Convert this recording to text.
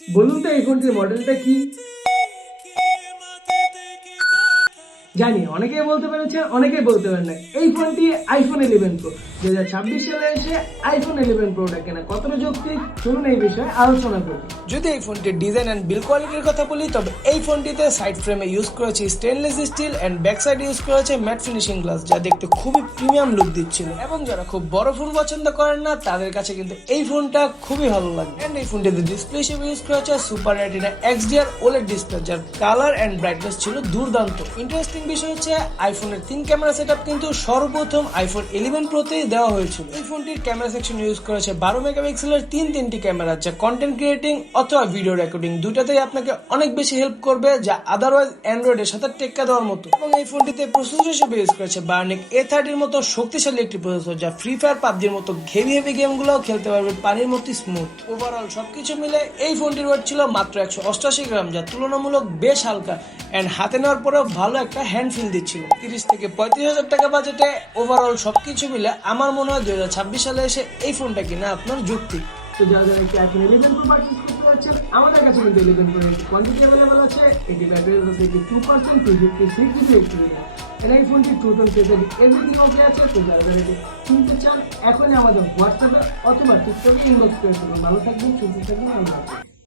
বলুন তো এই ফোনটির মডেলটা কি? জানি অনেকেই বলতে পেরেছেন, অনেকেই বলতে পারেন না। এই ফোনটি আইফোন 11 প্রো 2026 সালে এসে আইফোন 11 প্রোটা কেনা কতটা যৌক্তিক, চলুন এই বিষয়ে আলোচনা করি। যদি এই ফোনটির ডিজাইন এন্ড বিল্ড কোয়ালিটির কথা বলি, তবে এই ফোনটিতে সাইড ফ্রেমে ইউজ করেছে স্টেনলেস স্টিল এন্ড ব্যাক সাইডে ইউজ করেছে ম্যাট ফিনিশিং গ্লাস, যা দেখতে খুবই প্রিমিয়াম লুক দিচ্ছিল। এবং যারা খুব বড় ফোন পছন্দ করেন না, তাদের কাছে কিন্তু এই ফোনটা খুবই ভালো লাগবে। এন্ড এই ফোনটিতে ডিসপ্লে হিসেবে ইউজ করেছে super retina XDR OLED display, যার কালার এন্ড ব্রাইটনেস ছিল দুর্দান্ত। ইন্টারেস্টিং বিষয় হচ্ছে আইফোনের 3 ক্যামেরা সেটআপ কিন্তু সর্বপ্রথম আইফোন 11 প্রোতেই দেওয়া হয়েছিল। এই ফোনটির ক্যামেরা সেকশন ইউজ করেছে 12 মেগাপিক্সেলের তিনটি ক্যামেরা, যা কন্টেন্ট ক্রিয়েটিং অথবা ভিডিও রেকর্ডিং দুটাতেই আপনাকে অনেক বেশি হেল্প করবে, যা আদারওয়াইজ অ্যান্ড্রয়েডের সাথে টেক্কা দেওয়ার মতো। এবং এই ফোনটিতে প্রসেসর হিসেবে ইউজ করেছে বায়োনিক A30 মতো শক্তিশালী একটি প্রসেসর, যা ফ্রি ফায়ার পাবজির মতো হেভি গেম গুলো খেলতে পারবে পানির মতো স্মুথ। ওভারঅল সবকিছু মিলে এই ফোনটির ওয়েট ছিল মাত্র 188 গ্রাম, যা তুলনামূলক বেশ হালকা এন্ড হাতে নেওয়ার পরেও ভালো একটা হ্যান্ড ফিল দিচ্ছিল। 30 থেকে 35,000 টাকা বাজেটে ওভারঅল সবকিছু মিলে আমার মনে হয় 2026 সালে এসে এই ফোনটা কিনা আপনার যৌক্তিক। তো যারা যারা কি আইফোন 11 প্রো পারচেজ করতে যাচ্ছেন, আমাদের কাছে কিন্তু 11 প্রো এর কোয়ান্টিটি अवेलेबल আছে। এটি ব্যাটারি থেকে 2% 256 জিবি স্টোরেজ। এই ফোনটি টোটাল ফিচার এভরিথিং ওকে আছে। তো যারা যারা কিনতে চান, এখনই আমাদের হোয়াটসঅ্যাপে অথবা টিকটকে ইনবক্স করে দিন। ভালো থাকবেন, সুস্থ থাকবেন, আল্লাহ হাফেজ।